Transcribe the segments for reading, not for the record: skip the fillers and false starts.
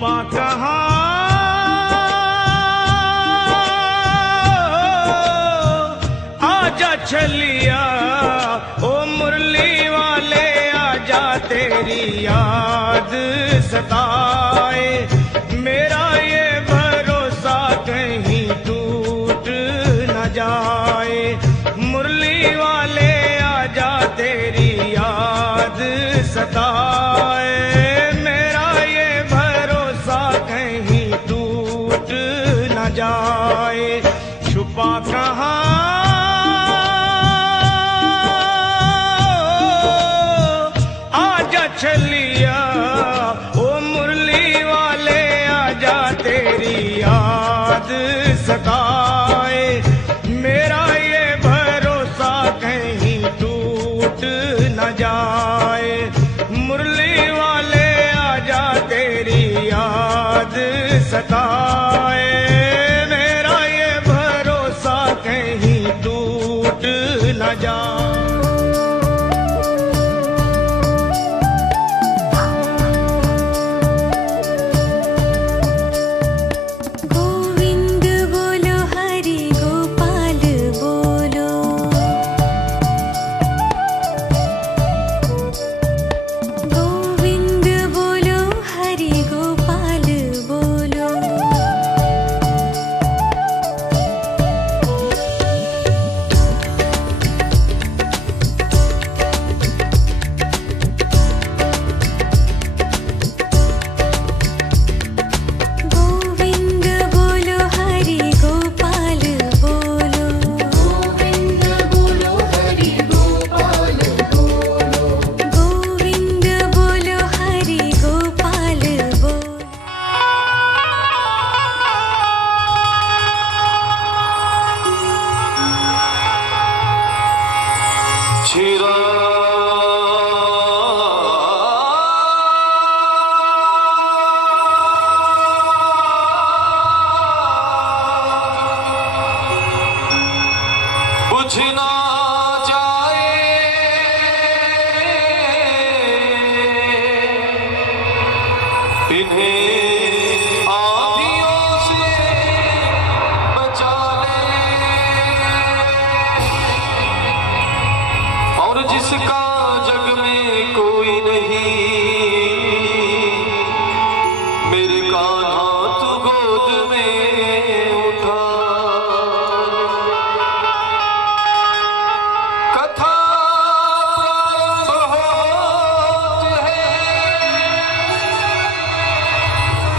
छुपा कहाँ आजा छलिया, ओ मुरली वाले आजा तेरी याद सताए। मेरा ये भरोसा कहीं टूट न जाए। मुरली वाले आजा तेरी याद सताए। मेरा ये भरोसा कहीं टूट न जाए। छुपा कहाँ छलिया, ओ मुरली वाले आजा तेरी याद सताए। मेरा ये भरोसा कहीं टूट न जाए। मुरली वाले आजा तेरी याद सताए। मेरा ये भरोसा कहीं टूट न जाए। बुझना जाए इन्हें आँधियों से बचा ले। और जिसका जग में कोई नहीं, मेरे कान्हा तू गोद में उठा।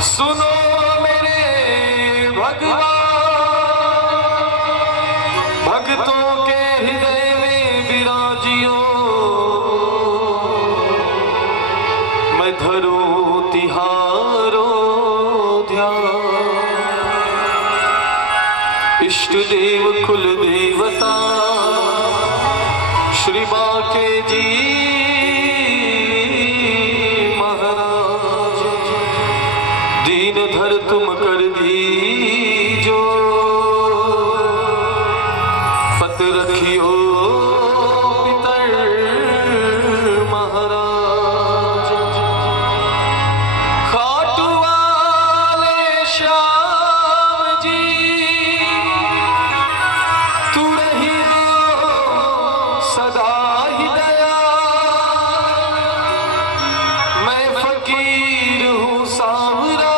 सुनो मेरे भगवान, भक्तों के हृदय में विराजियो। मैं धरूं तिहारो ध्यान। इष्ट देव कुल देवता श्री बांके जी दीन धर तुम कर दीजो। पत रखियो पितर महाराज। खाटू वाले श्याम जी तू रही हो सदा ही दया। मैं फकीर हूँ सांवरा,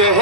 कह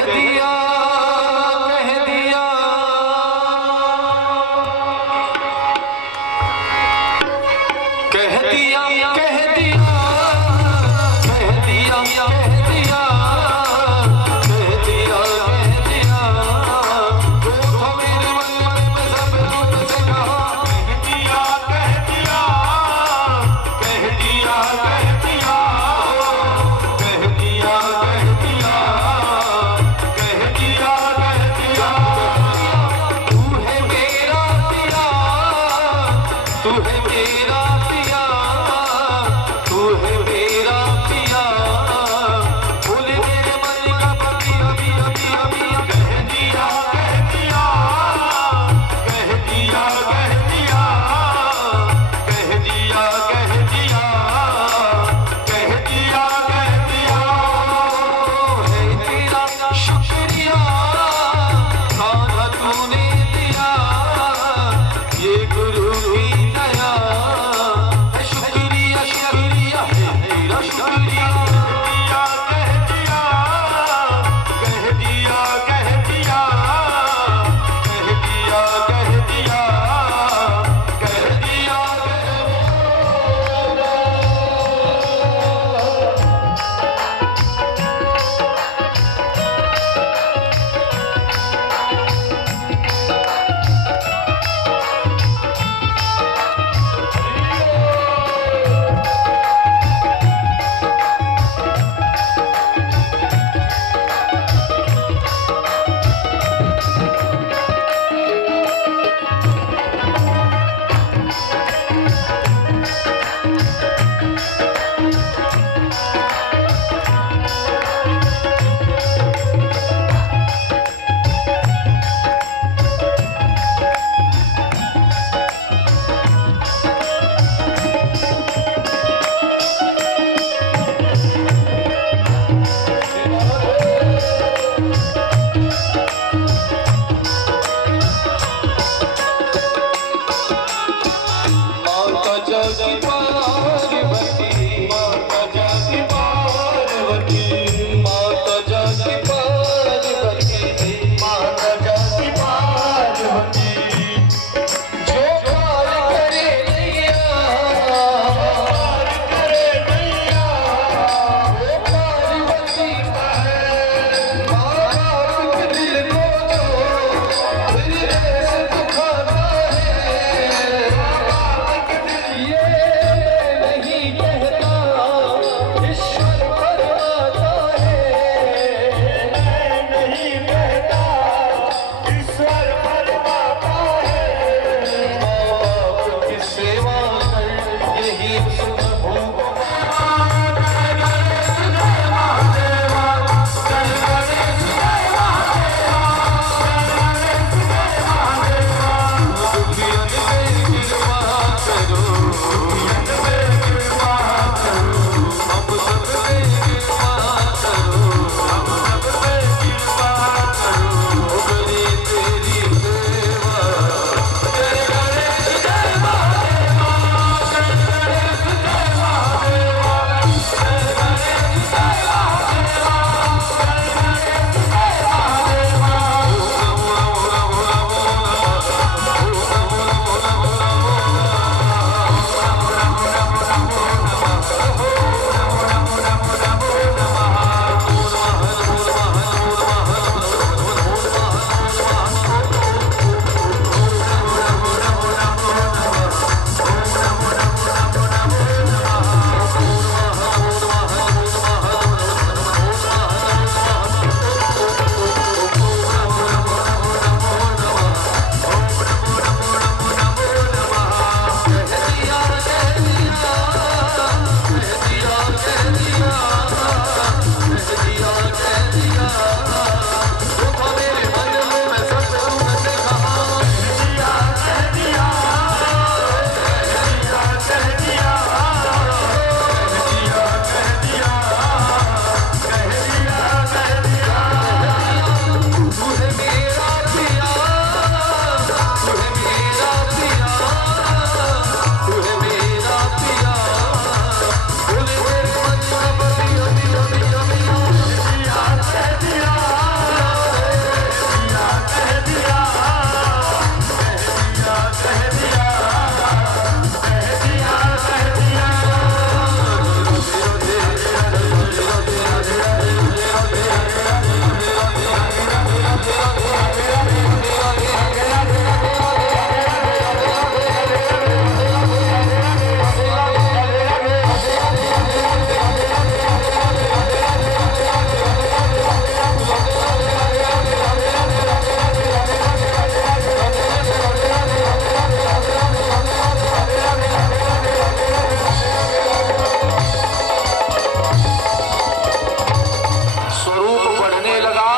स्वरूप बढ़ने लगा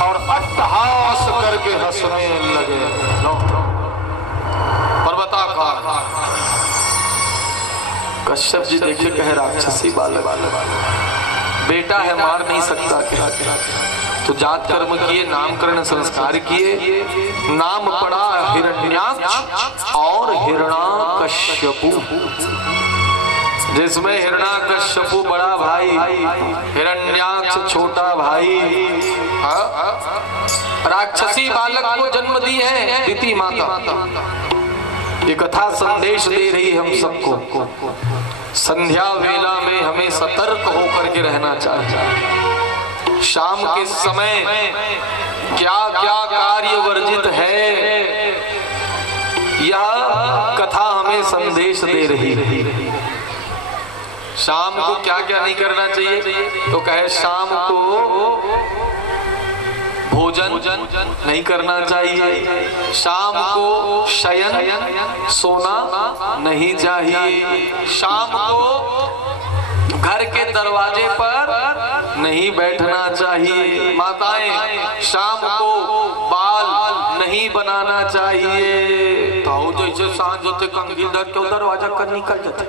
और अट्टहास करके हंसने लगे। लो पर्वताकार कश्यप जी देखे, कहे राक्षसी बालक बेटा है, मार नहीं सकता क्या? तो जात कर्म किए, नामकरण संस्कार किए, नाम पड़ा हिरण्याक्ष और हिरण्याकश्यपु। जिसमें हिरण्याकश्यपु बड़ा भाई, हिरण्याक्ष छोटा भाई, राक्षसी बालक को जन्म दी है दिति माता। ये कथा संदेश दे रही है हम सबको, संध्या वेला में हमें सतर्क होकर के रहना चाहिए। शाम के समय क्या क्या कार्य वर्जित है, यह कथा हमें संदेश दे रही है। शाम को क्या क्या नहीं करना चाहिए, तो कहे शाम को भोजन नहीं करना चाहिए, शाम को शयन सोना नहीं चाहिए, शाम को घर के दरवाजे पर नहीं बैठना चाहिए, माताएं शाम को बाल नहीं बनाना चाहिए। तो जैसे सांझ होते कंघी धर के दरवाजा कर निकल जाते।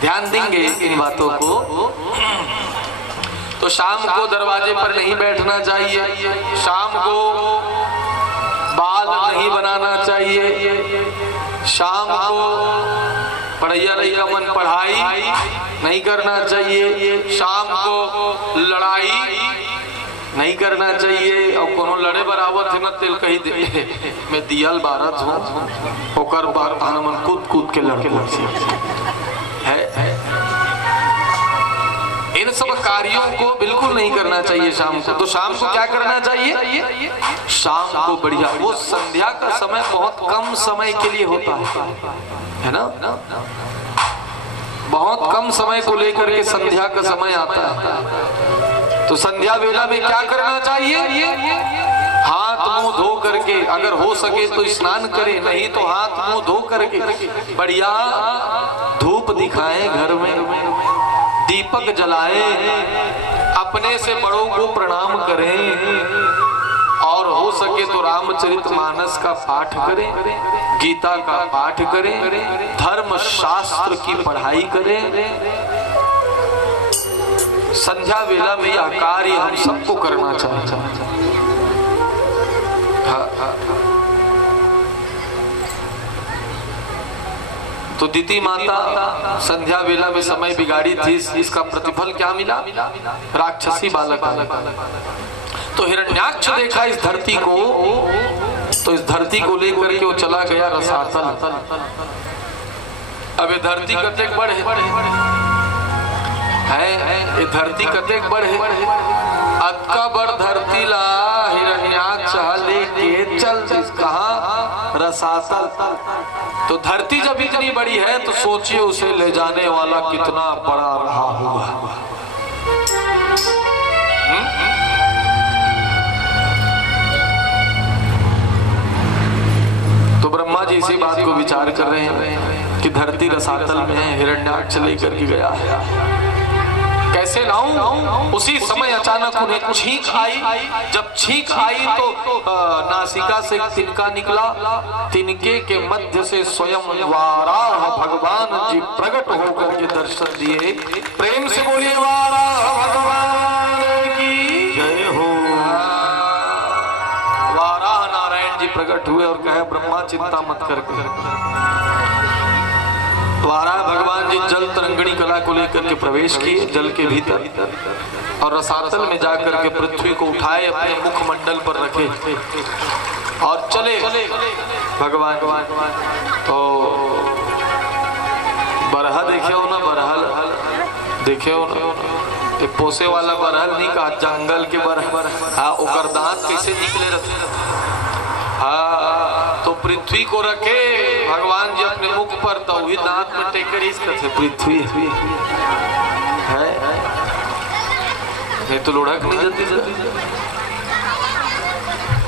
ध्यान देंगे इन बातों को। तो शाम को दरवाजे पर नहीं बैठना चाहिए, शाम को बाल नहीं बनाना चाहिए, शाम को पढ़ैया रही का मन पढ़ाई नहीं करना चाहिए, शाम को लड़ाई नहीं करना चाहिए। और कोनो लड़े बराबर थे न तेल कही दे मैं दियल बारत हूँ ओकर बार मन कूद कूद के लड़के है। इन सब कार्यों को बिल्कुल नहीं करना चाहिए शाम को। तो शाम को क्या करना चाहिए? शाम को बढ़िया, वो संध्या का समय बहुत कम समय के लिए होता है ना, बहुत कम समय को लेकर के संध्या का समय आता है। तो संध्या वेला में क्या करना चाहिए? हाथ मुंह धो करके, अगर हो सके तो स्नान करें, नहीं तो हाथ मुंह धो करके बढ़िया धूप दिखाएं, घर में दीपक जलाए, अपने से बड़ों को प्रणाम करें, और हो सके तो रामचरितमानस का पाठ करें, गीता का पाठ करें, धर्म शास्त्र की पढ़ाई करें। संध्या वेला में यह कार्य हम सबको करना चाहिए। तो दिति माता संध्या वेला में समय बिगाड़ी थी, इसका प्रतिफल क्या मिला? राक्षसी बालक। तो हिरण्याक्ष देखा इस धरती को, तो इस धरती को लेकर के वो चला गया रसातल। अब ये धरती कतेक बड़ है, ये धरती कतेक बड़ है, अतका बड़ धरती ला हिरण्याक्ष लेके चल कहाँ? रसातल। तो धरती जब इतनी बड़ी है तो सोचिए उसे ले जाने वाला कितना बड़ा रहा होगा। तो ब्रह्मा जी इसी बात को विचार कर रहे हैं कि धरती रसातल में है, हिरण्याक्ष लेकर के गया है, कैसे लाऊं? उसी समय अचानक उन्हें छींक आई। जब छींक आई तो नासिका से तिनका निकला, तिनके के मध्य से स्वयं वाराह भगवान जी प्रकट होकर के दर्शन दिए। प्रेम से बोलिए वाराह भगवान की जय हो। वाराह नारायण जी प्रकट हुए और कहे ब्रह्मा चिंता मत कर। वाराह भगवान जी जल तरंगणी कला को लेकर के प्रवेश किए जल के भीतर, और रसातल में जाकर के पृथ्वी को उठाए, अपने मुखमंडल पर रखे और चले भगवान। तो बरहा देखे हो ना, बरहल देखे हो ना, पोसे वाला बरहल नहीं कहा, जंगल के बरहल। हाँ, ओकर दांत कैसे निकले रहते। हाँ, तो पृथ्वी को रखे भगवान जी अपने मुख पर, तो वही दांत में टेकर इसका पृथ्वी है, नहीं तो लुढ़क नहीं जाती।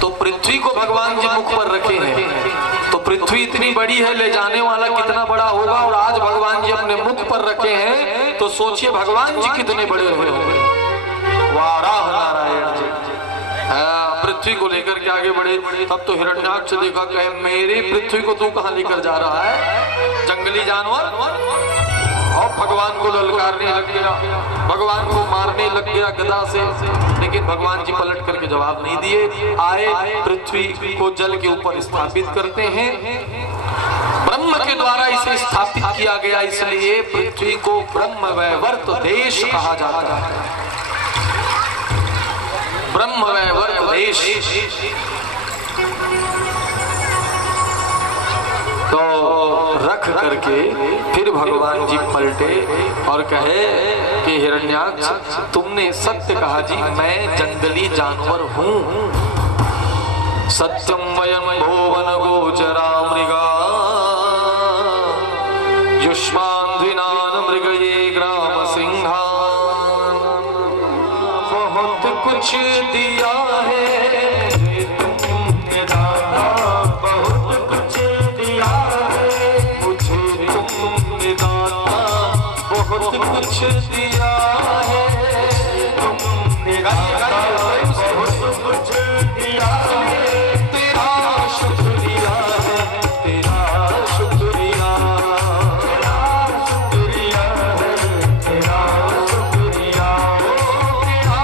तो पृथ्वी को भगवान जी मुख पर रखे हैं। तो पृथ्वी इतनी बड़ी है, ले जाने वाला कितना बड़ा होगा। और आज भगवान जी अपने मुख पर रखे हैं तो सोचिए भगवान जी कितने बड़े हुए होंगे। वाराह नारायण जी पृथ्वी को लेकर के आगे बढ़े, तब तो हिरण्याक्ष देखा, कहे मेरी पृथ्वी को तू कहां लेकर जा रहा है, जंगली जानवर। और भगवान को ललकारने लग गया, भगवान को मारने लग गया गदा से, लेकिन भगवान जी पलट करके जवाब नहीं दिए। आए पृथ्वी को जल के ऊपर स्थापित करते हैं, ब्रह्म के द्वारा इसे स्थापित किया गया, इसलिए पृथ्वी को ब्रह्म वैवर्त देश कहा जाता है। ब्रह्म वैवर्त देश। तो रख करके फिर भगवान जी पलटे और कहे कि हिरण्याक्ष तुमने सत्य कहा जी, मैं जंगली जानवर हूँ। सत्यम वयम भुवन गोचरा मृगा युष्मान्विनान मृगये ग्राम सिंहा। बहुत कुछ दिया है कुछ दिया है तुमने, बहुत कुछ दिया है, तेरा शुक्रिया है, तेरा शुक्रिया, तेरा शुक्रिया है, तेरा शुक्रिया, तेरा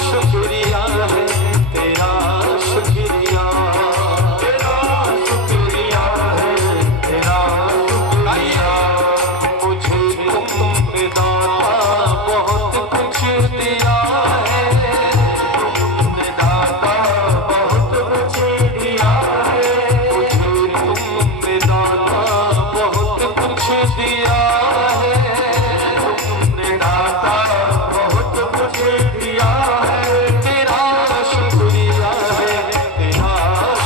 शुक्रिया है, तेरा शुक्रिया, तेरा शुक्रिया है, तेरा शुक्रिया। मुझे तुमने बहुत कुछ दिया है, तुमने दाता बहुत कुछ दिया है, मुझे तुमने दाता बहुत कुछ दिया है, तुमने दाता बहुत कुछ दिया है, तेरा शुक्रिया है, तेरा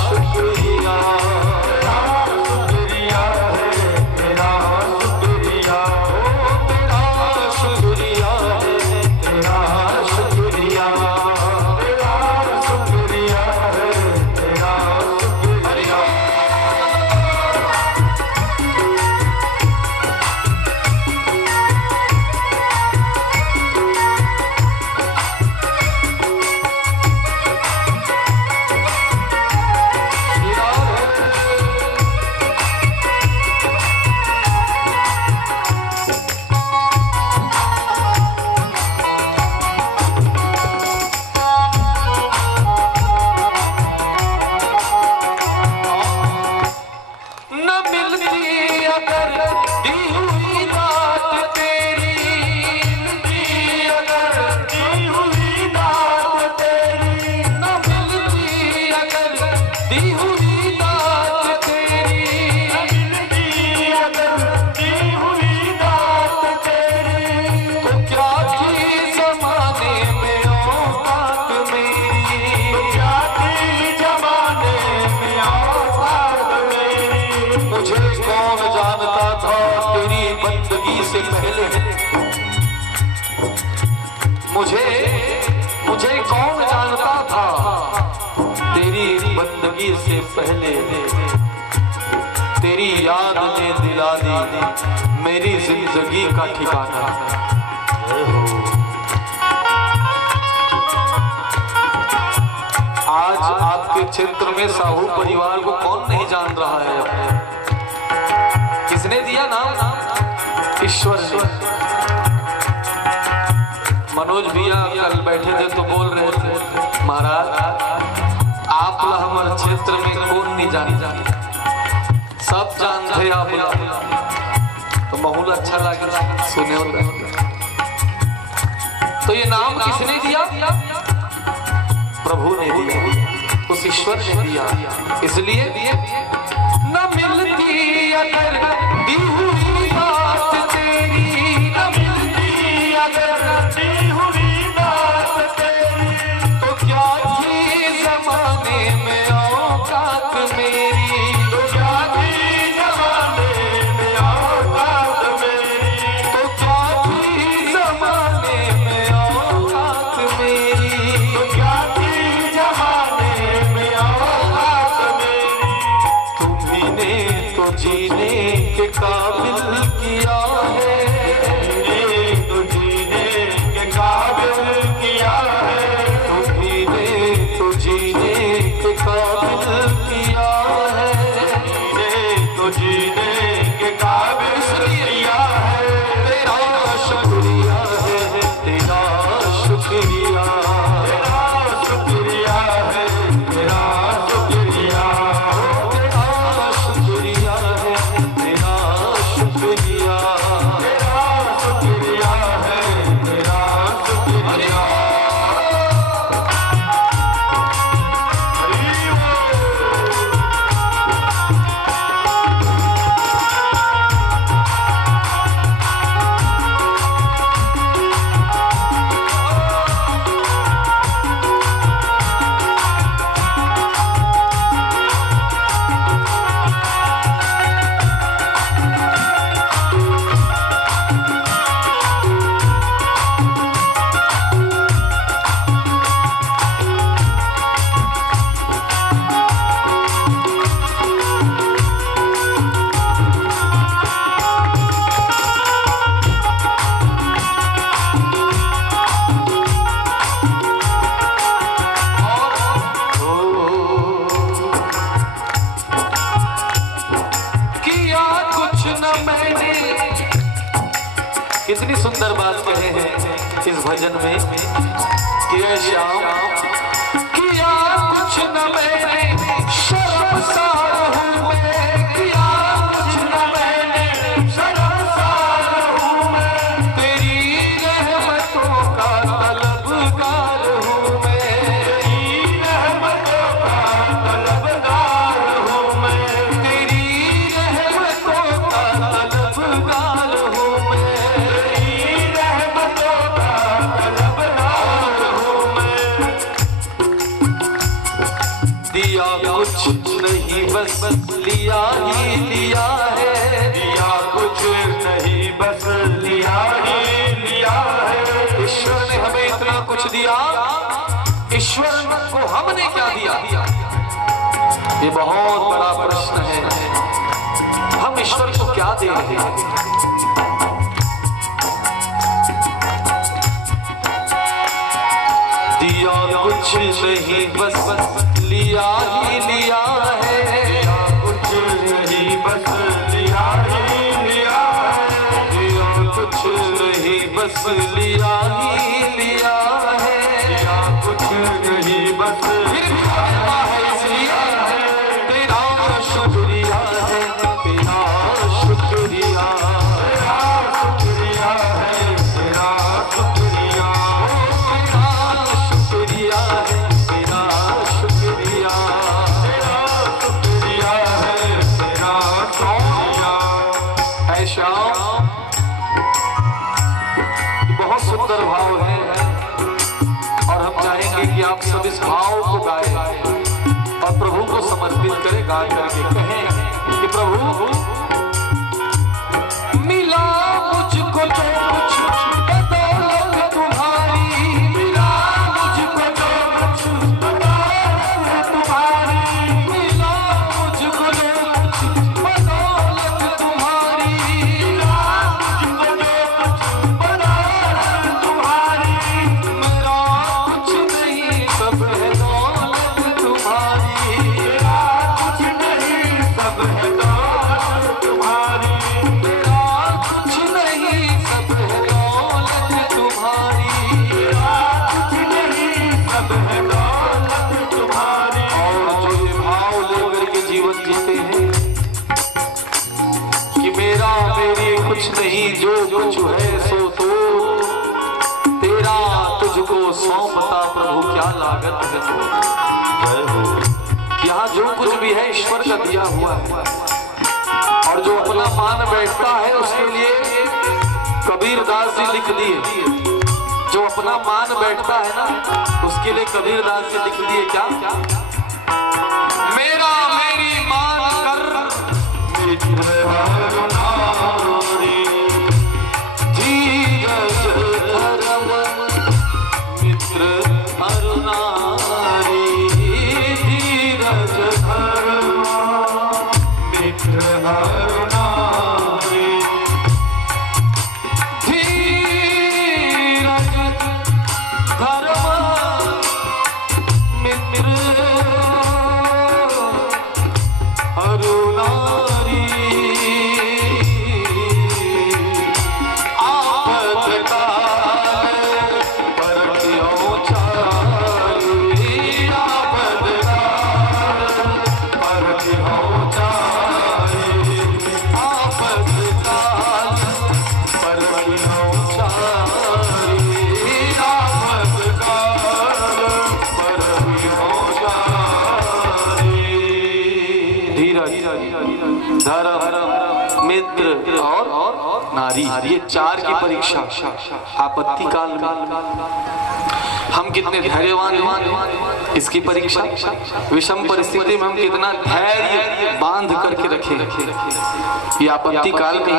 शुक्रिया, तेरा शुक्रिया है, तेरा शुक्रिया, तेरा शुक्रिया है, तेरा शुक्रिया, तेरा शुक्रिया है, तेरा शुक्रिया। न मिलती अगर दी हुई दात तेरी, अगर दी हुई दात तेरी, न मिलती अगर दी हुई दात तेरी, न मिलती अगर दी हुई दात तेरी, तो क्या थी जमाने में औकात मेरी, तो क्या थी जमाने में औकात मेरी। मुझे कौन जानता था तेरी बंदगी से पहले, मुझे कौन जानता था तेरी बंदगी से पहले, तेरी याद ने दिला दी मेरी जिंदगी का ठिकाना। आज आपके क्षेत्र में साहू परिवार को कौन नहीं जान रहा है? किसने दिया नाम? ईश्वर ने। मनोज भैया कल बैठे थे तो बोल रहे थे, महाराज आप हमारे क्षेत्र में कौन नहीं जानी, सब जानते आप। तो माहौल अच्छा लगा सुने होगा। तो ये नाम किसने दिया? प्रभु ने दिया, उस ईश्वर ने दिया। इसलिए न मिलती अगर दी हुई बात तेरी, न मिलती अगर दी हुई बात तेरी, तो क्या थी जमाने में औकात मेरी, तो क्या थी जमाने में औकात मेरी, तो क्या थी जमाने में औकात मेरी, तो क्या थी जमाने में औकात मेरी। तुम्ही ने तो जीने के काबिल किया है, भजन में कि ऐ श्याम किया कुछ न मैंने शर्मसार हूँ मैं, किया कुछ न मैंने शर्मसार हूँ मैं, तेरी रहमतों का तलबगार हूँ मैं, तेरी रहमतों का तलबगार हूँ मैं, तेरी रहमतों का तलबगार हूँ मैं, तेरी रहमतों का तलबगार हूँ मैं। दिया कुछ नहीं बस लिया ही लिया है, दिया कुछ नहीं बस लिया ही लिया है। ईश्वर ने हमें इतना कुछ दिया, ईश्वर को हमने क्या दिया? ये बहुत बड़ा प्रश्न है। हम ईश्वर को क्या दे रहे हैं? दिया कुछ नहीं बस लिया ही लिया है, दिया कुछ नहीं बस लिया ही लिया है, दिया कुछ नहीं बस लिया ही लिया है, दिया कुछ नहीं बस लिया है, इसलिए तेरा शुक्रिया है, तेरा शुक्रिया, तेरा शुक्रिया है, तेरा शुक्रिया, शुक्रिया है, तेरा शुक्रिया, तेरा शुक्रिया है, तेरा शुक्रिया। ऐ श्याम, बहुत सुंदर भाव है और हम चाहेंगे कि आप सब इस भाव को गाएं और प्रभु को समर्पित करें, गा करके कहें कि प्रभु मिला मुझको जो कुछ बदौलत तुम्हारी, मिला मुझको जो कुछ बदौलत तुम्हारी, मिला मुझको जो कुछ बदौलत तुम्हारी, मिला मुझको जो कुछ बदौलत तुम्हारी, मेरा कुछ नहीं सब है दौलत तुम्हारी, मेरा कुछ नहीं सब है दौलत तुम्हारी, मेरा कुछ नहीं सब है दौलत तुम्हारी, मेरा कुछ नहीं सब है दौलत तुम्हारी। और जो ये भाव लेकर के जीवन जीते हैं कि मेरा मेरी कुछ नहीं, जो कुछ है सो तो तेरा, तुझको सौंपता प्रभु क्या लागत है। जय हो। यहाँ जो कुछ भी है ईश्वर का दिया हुआ है और जो अपना मान बैठता है उसके लिए कबीरदास जी लिख दिए, जो अपना मान बैठता है ना उसके लिए कबीरदास जी लिख दिए क्या? मेरा मेरी मान कर मित्र हरुनारी, धीरज धर्म मित्र हरुनारी, धीरज धर्म मित्र हरुनारी, धीरज धर्म मित्र हरुनारी, आपद काल परख्यो चारी, आपद काल परख्यो चारी, आपद काल परख्यो चारी, आपद काल परख्यो चारी। धीरज धर्म मित्र और नारी, ये चार की परीक्षा आपत्ति काल में हम कितने धैर्यवान हैं, इसकी परीक्षा विषम परिस्थिति में हम कितना धैर्य बांध करके रखें, ये आपत्ति काल में ही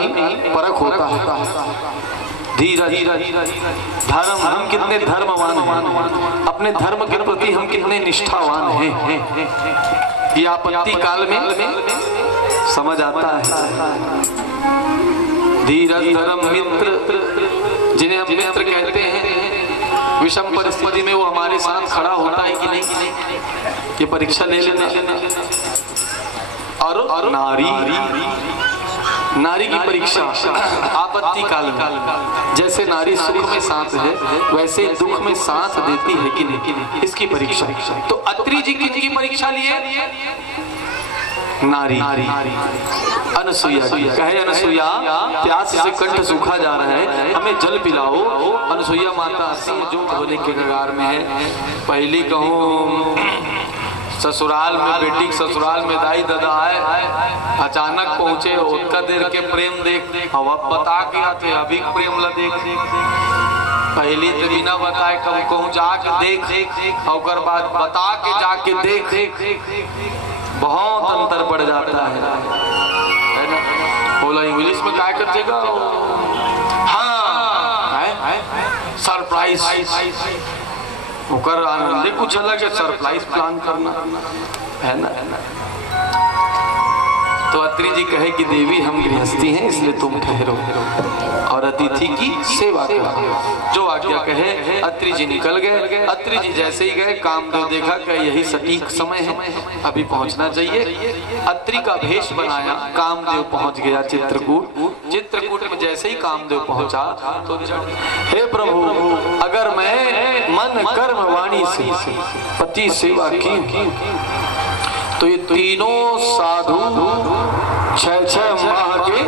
परख होता है। धीरज धर्म, हम कितने धर्मवान हैं, अपने धर्म के प्रति हम कितने निष्ठावान हैं, ये आपत्ति काल में समझ आता है। धीरज धर्म मित्र, जिन्हें हम मित्र कहते हैं, विषम परिस्थिति में वो हमारे साथ खड़ा होता है कि नहीं, ये परीक्षा ले लेना। और नारी, नारी की परीक्षा आपत्ति काल में। जैसे नारी सुख में साथ है वैसे दुख में साथ देती है कि नहीं, इसकी परीक्षा। तो अत्रि जी किनकी परीक्षा लिए? नारी अनसुईया जी। कहे अनसुईया प्यास से कंठ सूखा जा रहा है, हमें जल पिलाओ। अनसुईया माता जो होने के कगार में है। पहली कहूँ ससुराल में बेटी ससुराल में दाई दादा आए, अचानक पहुंचे, उनका देर के प्रेम देख अब बता के आते अभी प्रेम ला देख। पहली तो बिना बताए कब कहूँ जाके देख और बाद बता के जाके देख, बहुत अंतर पड़ जाता है ना। बोला इंग्लिश में क्या करतेगा? हाँ सरप्राइज होकर आनंद कुछ अलग है, सरप्राइज प्लान करना है ना। तो अत्रि जी कहे कि देवी हम गृहस्थी हैं इसलिए तुम ठहरो और अतिथि की सेवा करो। जो आज्ञा कहे अत्रि जी निकल गए। अत्रि जी जैसे ही गए कामदेव देखा कि यही सटीक समय है, अभी पहुंचना चाहिए। अत्रि का भेष बनाया, कामदेव पहुंच गया चित्रकूट। चित्रकूट में जैसे ही कामदेव पहुंचा तो हे प्रभु अगर मैं मन कर्म वाणी से पति सेवा की तो ये तीनों साधु 6-6 माह के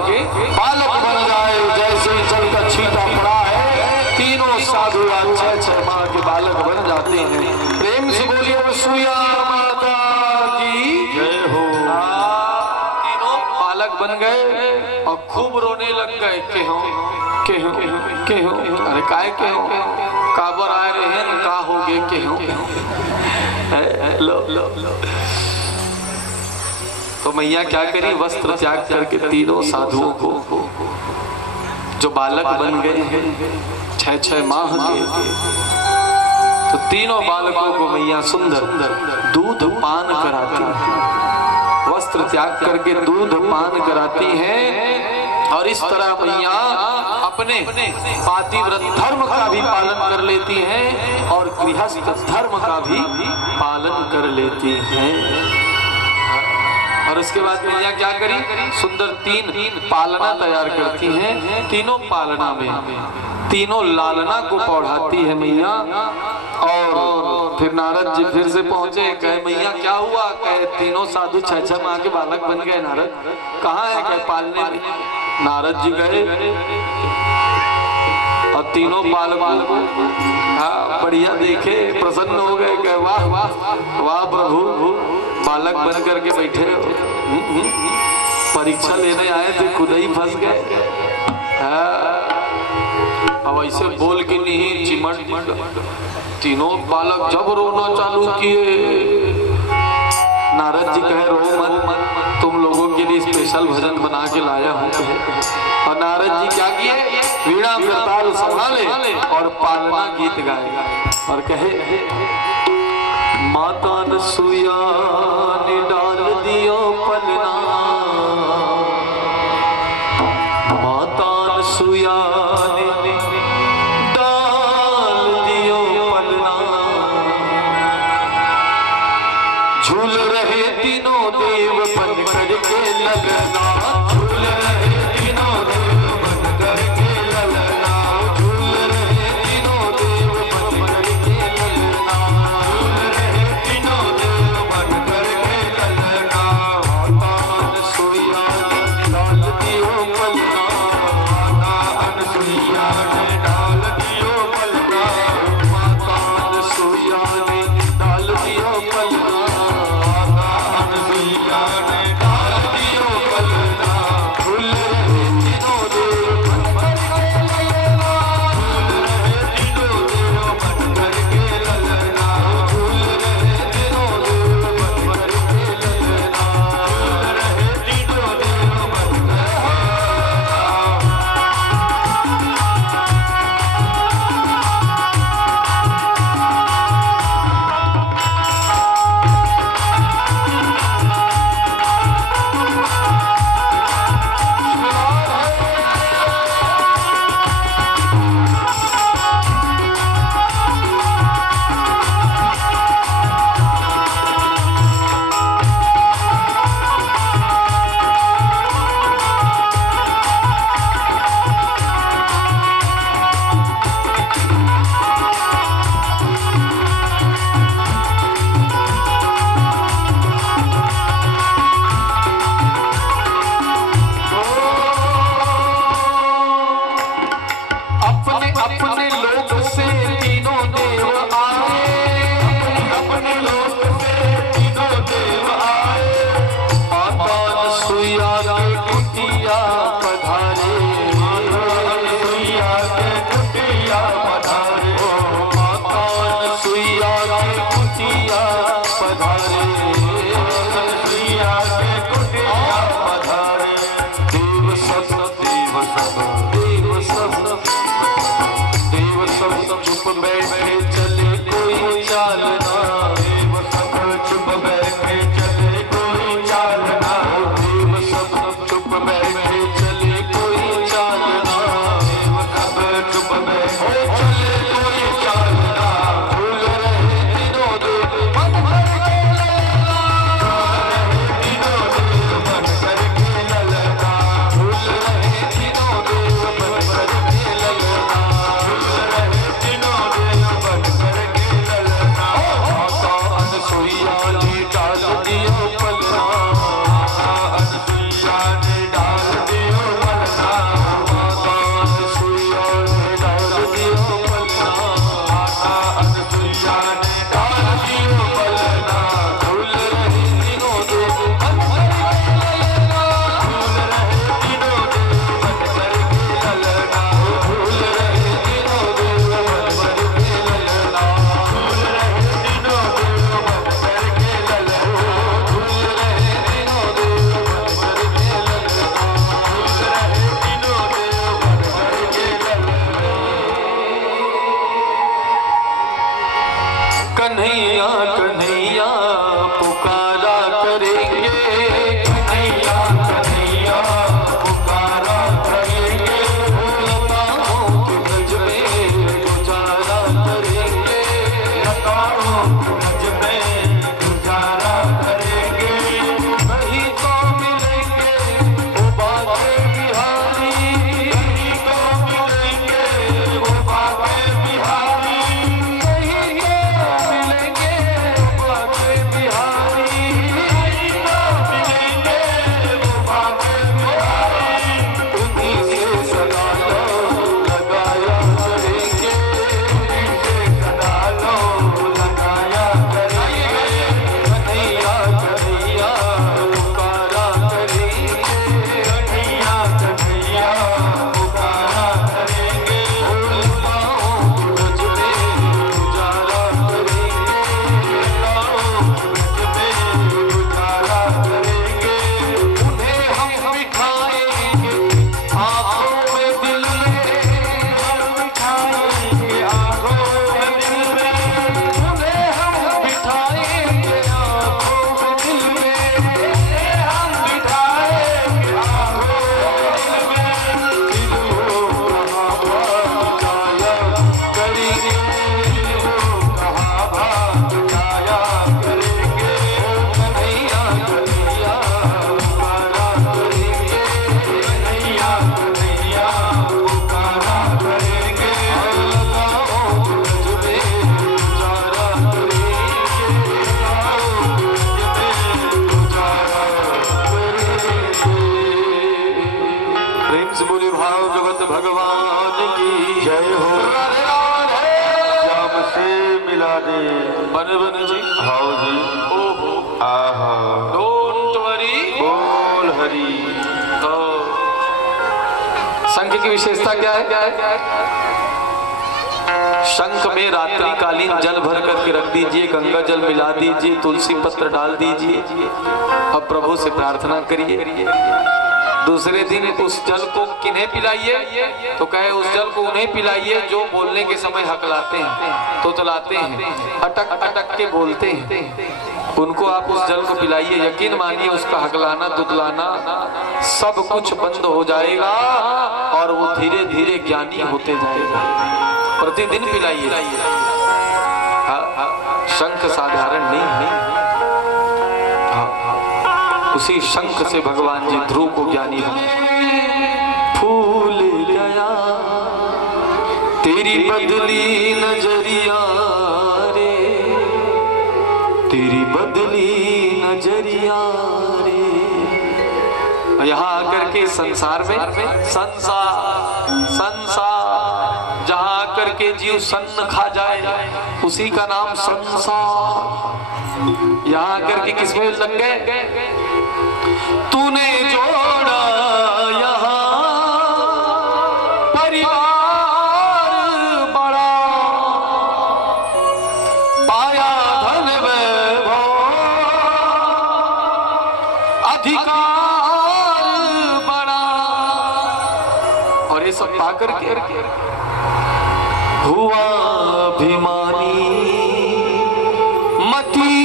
बालक बन जाए। जैसे जल का छींटा पड़ा है तीनों साधु 6-6 माह के बालक बन जाते हैं। प्रेम से बोलिए अनसुईया माता की जय हो। तीनों बालक बन गए और खूब रोने लग गए के हो अरे काय के हो काबर आए रहे का हो गए के हो। लो तो मैया क्या करी? वस्त्र त्याग करके तीनों साधुओं को जो बालक बन गए हैं 6-6 माह के, तो तीनों बालकों को मैया सुंदर दूध पान कराती है। वस्त्र त्याग करके दूध पान कराती हैं और इस तरह मैया अपने पातिव्रत धर्म का भी पालन कर लेती हैं और गृहस्थ धर्म का भी पालन कर लेती हैं। और उसके बाद मैया क्या करी? सुंदर 3 पालना तैयार करती हैं। तीनों पालना में तीनों लालना को पढ़ाती है मैया। और फिर नारद जी फिर से पहुंचे, कहे मैया क्या हुआ? कहे तीनों साधु 6-6 माह के बालक बन गए। नारद कहाँ है? कहे पालने में। नारद जी गए और तीनों बालकों को बढ़िया देखे, प्रसन्न हो गए। कहे वाह वाह वाह प्रभु बालक बन करके बैठे हो, परीक्षा लेने आए थे खुद ही फंस गए। अब ऐसे बोल के नहीं चिमट। तीनों बालक जब रोना चालू किए, नारद जी कहे रो मत, तुम लोगों के लिए स्पेशल भजन बना के लाया हूँ। और नारद जी क्या किए? वीणा करताल संभाले और पालना गीत गाए और कहे माता अनसुईया ने डाल दियो पलना, माता अनसुईया ने डाल दियो पलना। झूल रहे तीनों देव बन करके लगना, झूल रहे तीनों देव बन करके लगना, झूल रहे तीनों देव बन करके लगना, झूल रहे तीनों देव बन करके लगना। बैठे चले कोई चालना, देव सब चुप बैठे चले कोई चालना, देव सब चुप बैठे चले कोई चालना, देव सब चुप बैठे चले कोई चालना, भूल रहे तीनों देव मन भर के ललना, तीनों देव मन भर के ललना, भूल रहे तीनों देव मन भर के ललना, भूल रहे तीनों देव मन भर के ललना। माता अनसुईया ने डाल दियो पलना, माता अनसुईया ने डाल दियो पलना, माता अनसुईया ने डाल दियो पलना, माता अनसुईया ने डाल दियो पलना, भूल रहे तीनों देव मन भर के ललना, भूल रहे तीनों देव मन भर के ललना, भूल रहे तीनों देव मन भर के ललना, भूल रहे तीनों देव मन भर के ललना, भूल रहे तीनों देव मन भर के ललना, भूल रहे तीनों देव मन भर के ललना। कन्हैया कन्हैया पुकारा करेंगे, कन्हैया कन्हैया पुकारा करेंगे, लताओं के ब्रज में गुजारा करेंगे, लताओं के ब्रज में गुजारा करेंगे, कहीं तो मिलेंगे वो बाबे बिहारी, कहीं तो मिलेंगे वो बाबे बिहारी, कहीं तो मिलेंगे वो बाबे बिहारी, कहीं तो मिलेंगे वो बाबे बिहारी, उन्हीं से सदा लो लगाया करेंगे, उन्हीं से सदा लो लगाया करेंगे, कन्हैया कन्हैया पुकारा करेंगे, कन्हैया कन्हैया पुकारा करेंगे, लताओं के ब्रज में गुजारा करेंगे, लताओं के ब्रज में गुजारा करेंगे, उन्हें हम बिठाएंगे आँखों में दिल में, हम बिठाएंगे आँखों में दिल में, उन्हें हम बिठाएंगे आँखों में दिल में, उन्हें हम बिठाएंगे आँखों में दिल में, दिल को कहाँ भाग जाया करेंगे, दिल को कहाँ भाग जाया करेंगे, कन्हैया कन्हैया पुकारा करेंगे, कन्हैया कन्हैया पुकारा करेंगे, लताओं के ब्रज में गुजारा करेंगे, लताओं के ब्रज में गुजारा करेंगे। प्रेम से बोले भागवत भगवान की जय हो। राधे राधे। श्याम से मिला दे। बन बन जी। हाओ जी। ओहो। आहा। Don't worry. बोल हरि। शंख की विशेषता क्या है? शंख में रात्रिकालीन जल भर करके रख दीजिए, गंगा जल मिला दीजिए, तुलसी पत्र डाल दीजिए, अब प्रभु से प्रार्थना करिए। दूसरे दिन उस जल को किन्हें पिलाइए? तो कहे उस जल को उन्हें पिलाइए जो बोलने के समय हकलाते हैं, तोतलाते हैं, अटक अटक के बोलते हैं, उनको आप उस जल को पिलाइए। यकीन मानिए उसका हकलाना तुतलाना सब कुछ बंद हो जाएगा और वो धीरे धीरे ज्ञानी होते जाएगा। प्रतिदिन पिलाइए। शंख साधारण नहीं है, उसी शंख से भगवान जी ध्रुव को ज्ञानी बने। फूल गया तेरी बदली नजरिया रे, तेरी बदली नजरिया रे। यहाँ आकर के संसार में संसार जहाँ आकर के जीव सन्न खा जाए उसी का नाम संसार। यहाँ आकर के किसमें लग गए? तूने जोड़ा यहाँ परिवार बड़ा, पाया धन वैभव अधिकार बड़ा, और ये सब पाकर के हुआ स्वाभिमानी मती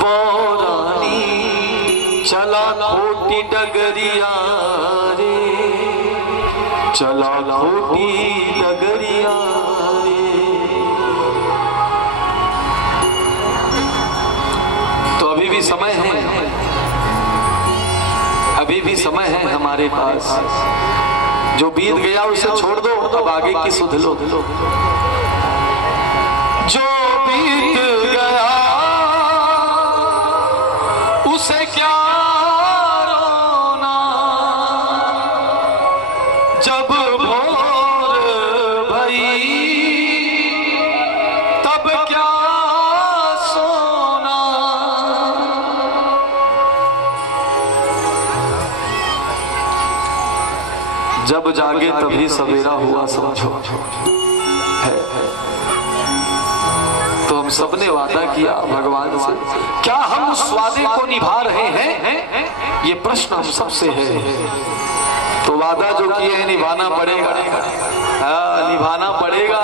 बौरानी चला खोटी डगरिया रे, चला खोटी डगरिया रे। तो अभी भी समय है, अभी भी समय है हमारे पास। जो बीत गया उसे छोड़ दो, अब आगे की सुध लो। जो बीत गया उसे क्या रोना, जब भोर भई तब क्या सोना। जब जागे तभी सवेरा हुआ समझो है। तो हम सबने वादा किया भगवान से, क्या हम उस वादे को निभा रहे हैं? ये प्रश्न हम सबसे है। तो वादा जो किए हैं निभाना पड़ेगा, निभाना पड़ेगा।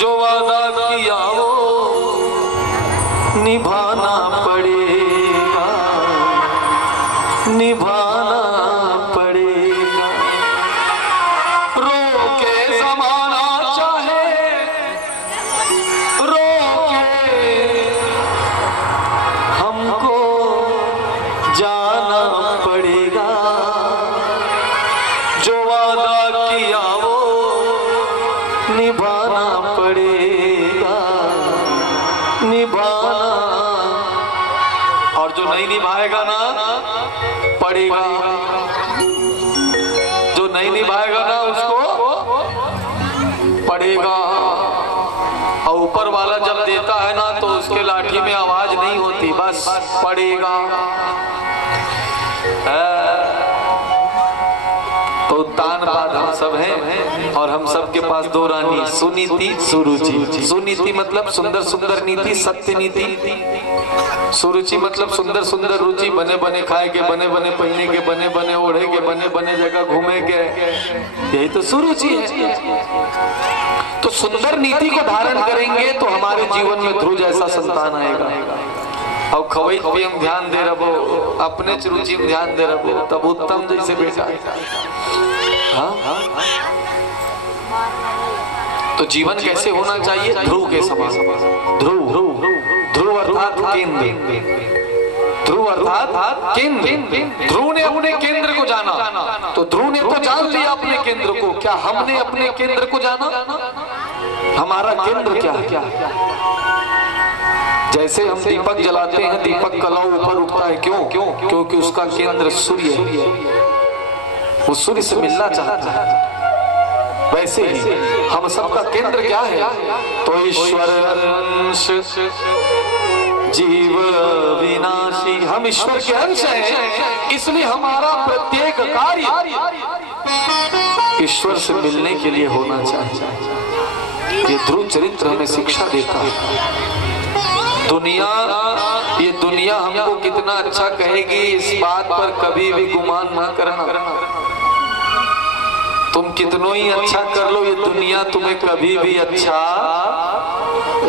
जो वादा किया वो निभाना पड़ेगा, निभाना पड़ेगा। रोके जमाना चाहे रोके, हमको जाना पड़ेगा। जो वादा किया वो निभाना पड़ेगा, निभाना। और जो नहीं निभाएगा ना पड़ेगा, जो नहीं निभाएगा ना उसको पड़ेगा। और ऊपर वाला जब देता है ना तो उसके लाठी में आवाज नहीं होती, बस पड़ेगा। तो तान बाद हम सब हैं और हम सब के पास दो रानी, सुनीति सुरुचि। सुनीति मतलब सुंदर सुंदर नीति, सत्य नीति। सुरुचि मतलब सुंदर सुंदर रुचि, बने बने खाए के, बने बने पहने के, बने बने ओढ़े के, बने बने जगह घूमे के, यही तो सुरुचि है। तो सुंदर नीति को धारण करेंगे तो हमारे जीवन में ध्रुव जैसा संतान आएगा। और खवैत पे हम ध्यान दे रहो, अपने रुचि में ध्यान दे रहो, तब उत्तम जैसे बेटा। हाँ? तो जीवन कैसे होना चाहिए? ध्रुव के समान। ध्रुव ध्रुव अर्थात केंद्र, ध्रुव अर्थात केंद्र। ध्रुव ने अपने केंद्र को जाना, तो ध्रुव ने तो जान लिया अपने केंद्र को। क्या हमने अपने केंद्र को जाना? हमारा केंद्र क्या है? जैसे हम दीपक जलाते हैं, दीपक कला ऊपर उठता है, क्यों? क्योंकि उसका केंद्र सूर्य है, वो सूर्य से मिलना चाहता है। वैसे ही हम सबका केंद्र क्या है? तो ईश्वर अंश जीव विनाशी, हम ईश्वर के अंश हैं, इसलिए हमारा प्रत्येक कार्य ईश्वर से मिलने के लिए होना चाहिए। ये ध्रुव चरित्र हमें शिक्षा देता है। ये दुनिया हमको कितना अच्छा कहेगी, इस बात पर कभी भी गुमान ना करना। तुम कितनों ही अच्छा कर लो, ये दुनिया तुम्हें कभी भी अच्छा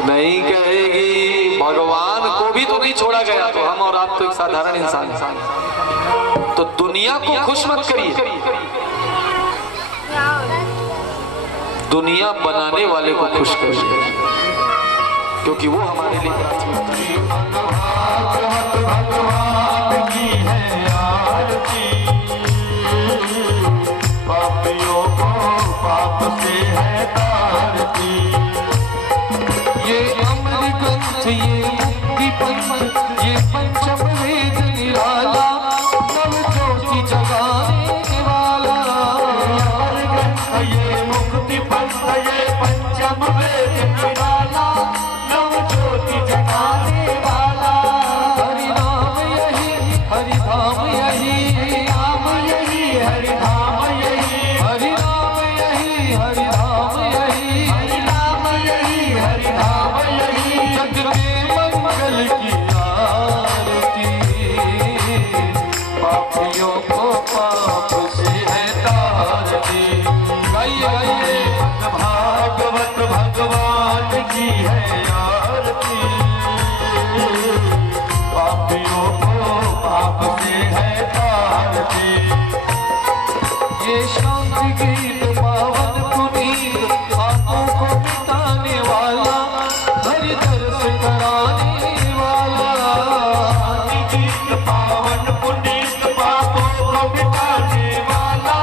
नहीं कहेगी। भगवान को भी तो नहीं छोड़ा गया, तो हम और आप तो एक साधारण इंसान हैं। तो दुनिया को खुश मत करिए, दुनिया बनाने वाले को खुश करिए, क्योंकि वो हमारे लिए भगवान की है आरती। पापियों को पाप से है तारती। ये अमर ग्रंथ, ये मुक्ति पंथ, ये पंचम वेद निराला, नव ज्योति जगाने वाला। ये मुक्ति पंथ, ये पंचम वेद निराला, नव ज्योति जगाने वाला। हरि नाम यही, हरि धाम यही, नाम यही, हरि धाम यही, हरि नाम यही, हरि धाम यही, हरि नाम यही, हरि धाम यही। जग के मंगल की आरती, पापियों को पाप से है तारती। गाइए गाइए। भगवान की है आरती, पापियों को पाप से है तारती। ये शांति गीत पावन पुनीत पापों को मिटाने वाला, हरि दर्श कराने वाला। शांति गीत पावन पुनीत पापों को मिटाने वाला,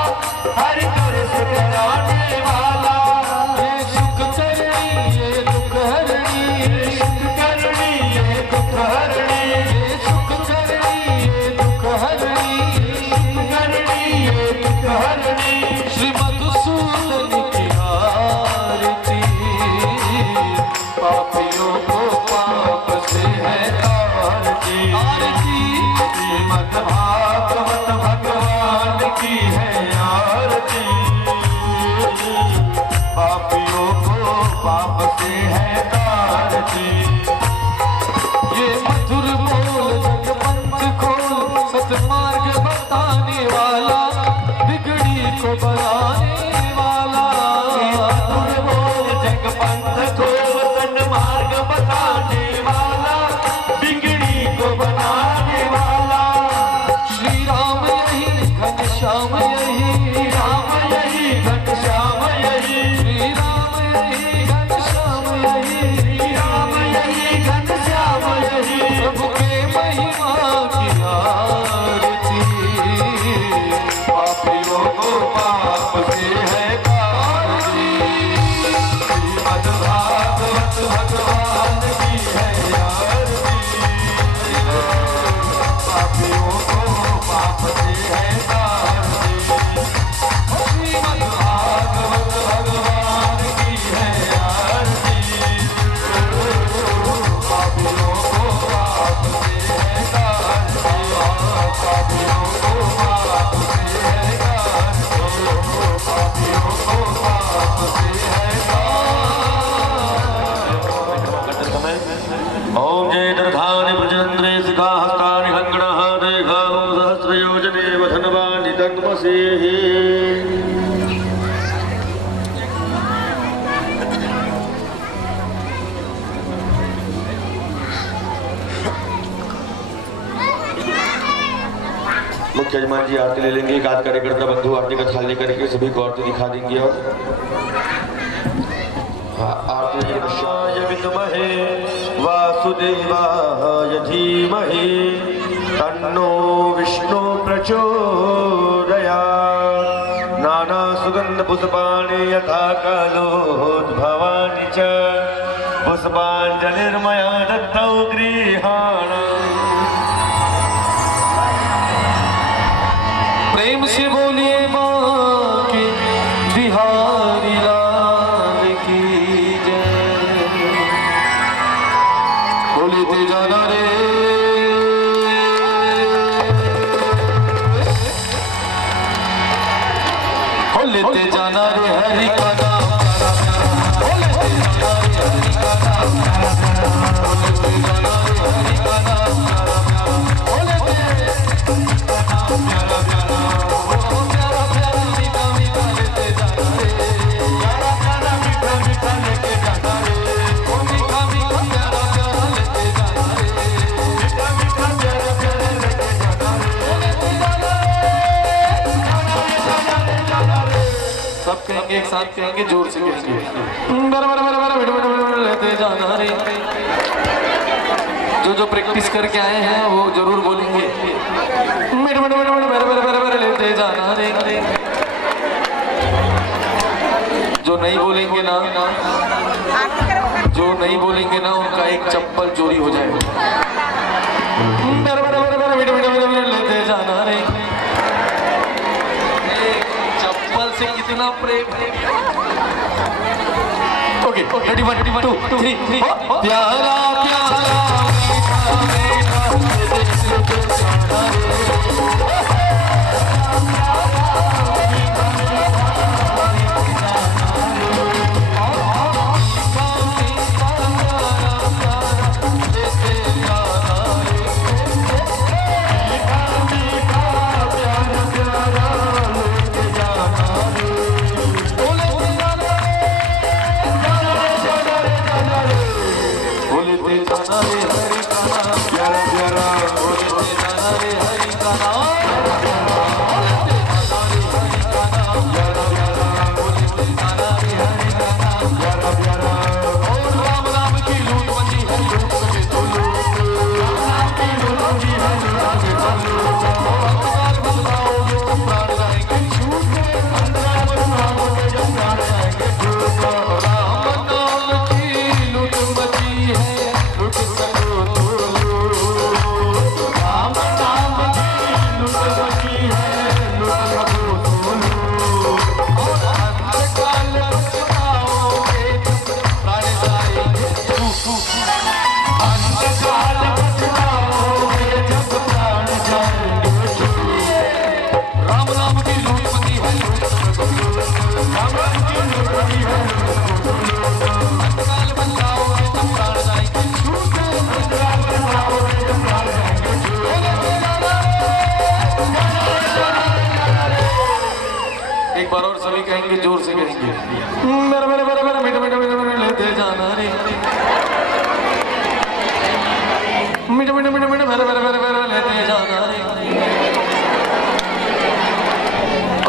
हरि दर्श कराने वाला। ये सुख करनी ये दुख हरणी, सुख करनी ये दुख हरणी, ये सुख करनी ये दुख हरणी, करनी ये दुख हरणी। श्री मधुसूदन की आरती, पापियों को पाप से है आरती, आरती। श्रीमद् भागवत भगवान की है आरती, पापियों को पाप से है तारती। ये मधुर बोल जग पंथ खोल, सतमार्ग बताने वाला, बिगड़ी को बनाने वाला। मधुर बोल जग पंथ को सन्मार्ग बताने वाला, बिगड़ी को बनाने वाला। श्री राम यही घनश्याम यही, राम यही घनश्याम यही, श्री राम यही घनश्याम यही, राम यही घनश्याम यही। प्रभु के महिमा की आरती, पापियों को पाप से है तारती। श्रीमद् भागवत भगवान की है आरती, पापियों को पाप से है तारती। श्रीमद् भागवत भगवान की है आरती, पापियों को पाप से है तारती। पापियों को पाप से है तारती, पापियों को पाप से है तारती। ओम जय दर्धानि प्रचन्द्रे शिखा हस्तानि हंगणः देघां सहस्रयोजने वधनवानि तन्मसेहि। मुख्य यजमान जी आरती ले लेंगे। एक आध कार्यकर्ता बंधु आरती का थाल लेकर के सभी को आरती दिखा देंगे। और आरती विद्महे वासुदेवाय धीमहि तन्नो विष्णु प्रचोदयात्। नाना सुगंध पुष्पाणि यथा कालोद्भवानि च पुष्पाञ्जलिर्मया दत्तौ गृहाण। प्रेम से बोलिए माँ के बिहारी लाल की जय। बोले जाना रे बोले जाना रे हरि का नाम, बोले जाना रे हरि का नाम, बोले जाना रे हरि का नाम, बोले प्यारा प्यारा ओ प्यारा प्यारा मीठा मीठा लेते जाना रे, प्यारा प्यारा मीठा मीठा लेके जाना रे, ओ मीठा मीठा प्यारा प्यारा लेते जाना रे, मीठा मीठा प्यारा प्यारा लेके जाना रे, जाना रे। सब कहेंगे, एक साथ कहेंगे, जोर से कहेंगे, बर बर बर बर बर लेते जाना रे। जो प्रैक्टिस करके आए हैं वो जरूर बोलेंगे, मिट मिट मिट मिट बर लेते जाना रे। जो नहीं बोलेंगे ना, जो नहीं बोलेंगे ना, उनका एक चप्पल चोरी हो जाएगा। बर मिट मिट लेते जाना रे। चप्पल से कितना प्रेम। ओके रेडी 1 2 3 प्यारा प्यारा अंतराल बचाओगे तो प्राण जाएंगे छूटे, अंतराल बचाओगे तो प्राण जाएंगे छूटे। एक बार और सभी कहेंगे, जोर से कहेंगे, मेरा मेरा मेरा मेरा मीठा मीठा मीठा मीठा लेते जाना रे, मीठा मीठा मीठा मीठा मेरा मेरा मेरा मेरा लेते जाना रे।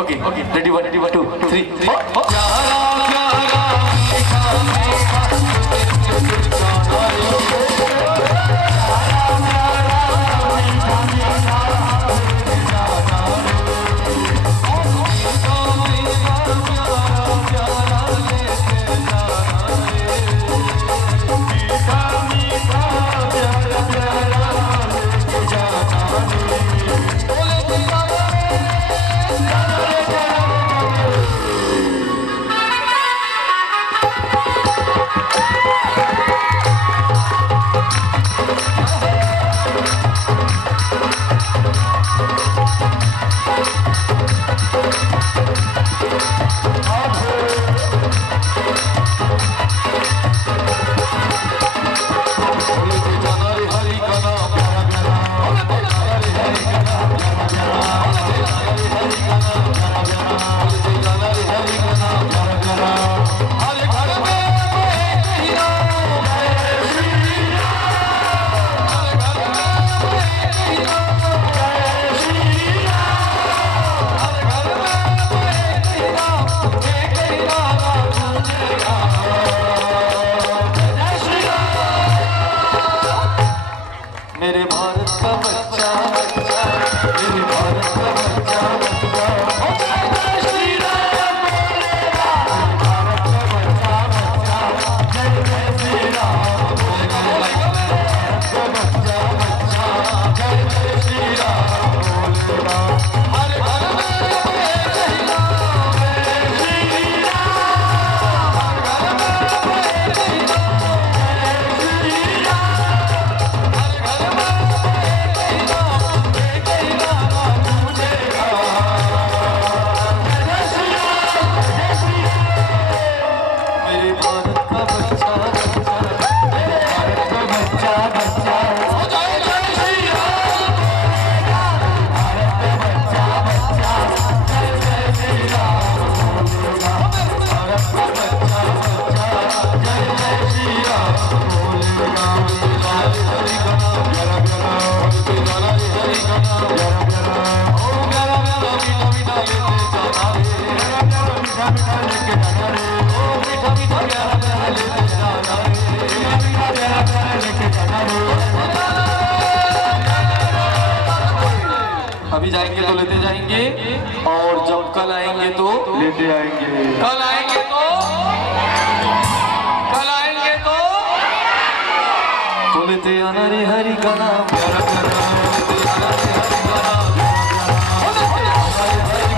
ओके ओके, रेडी 1 2 3 मेरे भारत का बच्चा बच्चा, मेरे भारत का बच्चा बच्चा, जय श्री राम बोलेगा, भारत का बच्चा बच्चा, जय जय श्री राम बोलेगा, भारत का बच्चा बच्चा, जय जय श्री राम बोलेगा, हर घर में जय राम, जय श्री राम, हर घर में जय राम, जय श्री अभी जाएंगे तो लेते जाएंगे, और जब कल आएंगे तो लेते आएंगे, कल आएंगे तो लेते आना रे हरि का नाम, प्यारा प्यारा लेते आना रे हरि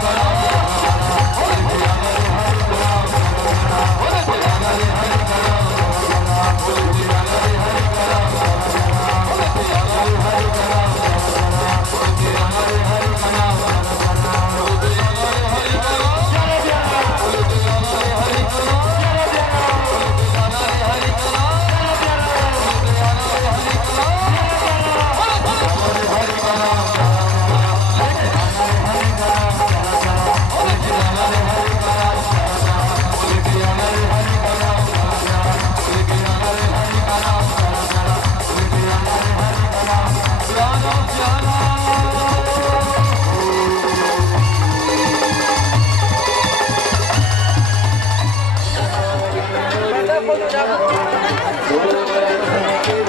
का नाम, बोलो